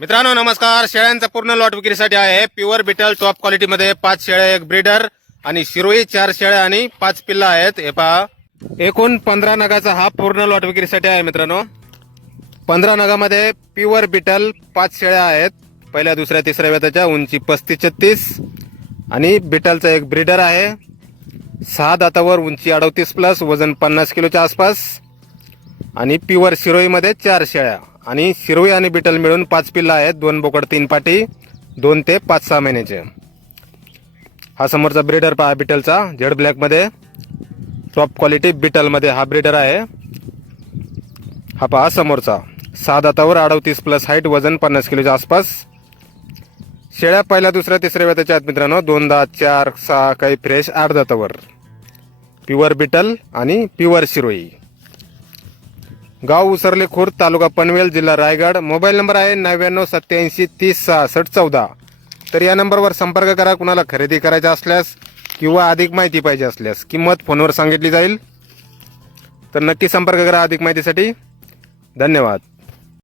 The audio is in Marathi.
मित्रांनो नमस्कार. शेळ्यांचा पूर्ण लॉट विक्रीसाठी आहे. प्युअर बिटल टॉप क्वालिटीमध्ये पाच शेळ्या एक ब्रीडर आणि शिरोई चार शेळ्या आणि पाच पिल्ला आहेत. हे पहा. एकूण पंधरा नगाचा हा पूर्ण लॉट विक्रीसाठी आहे मित्रांनो. पंधरा नगामध्ये प्युअर बिटल पाच शेळ्या आहेत. पहिल्या दुसऱ्या तिसऱ्या वेताच्या उंची पस्तीस छत्तीस. आणि बिटलचा एक ब्रीडर आहे. सहा दातावर उंची अडतीस प्लस वजन पन्नास किलोच्या आसपास. आणि प्युअर शिरोईमध्ये चार शेळ्या. आणि शिरोई आणि बिटल मिळून पाच पिल्ला आहेत. दोन बोकड तीन पाटी दोन ते पाच सहा महिन्याचे. हा समोरचा ब्रीडर पहा बिटलचा झेड ब्लॅकमध्ये टॉप क्वालिटी बिटलमध्ये हा ब्रीडर आहे. हा पहा समोरचा. सहा दातावर अडतीस प्लस हाईट वजन पन्नास किलोच्या आसपास. शेळ्या पहिल्या दुसऱ्या तिसऱ्या वेताच्या आहेत मित्रांनो. दोन दात चार सहा काही फ्रेश आठ दातावर. प्युअर बिटल आणि प्युअर शिरोई. गाव उसरले खुर्द तालुका पनवेल जिल्हा रायगड. मोबाईल नंबर आहे नव्याण्णव सत्याऐंशी तीस सहासष्ट चौदा. तर या नंबरवर संपर्क करा कुणाला खरेदी करायचा असल्यास किंवा अधिक माहिती पाहिजे असल्यास. किंमत फोनवर सांगितली जाईल. तर नक्की संपर्क करा अधिक माहितीसाठी. धन्यवाद.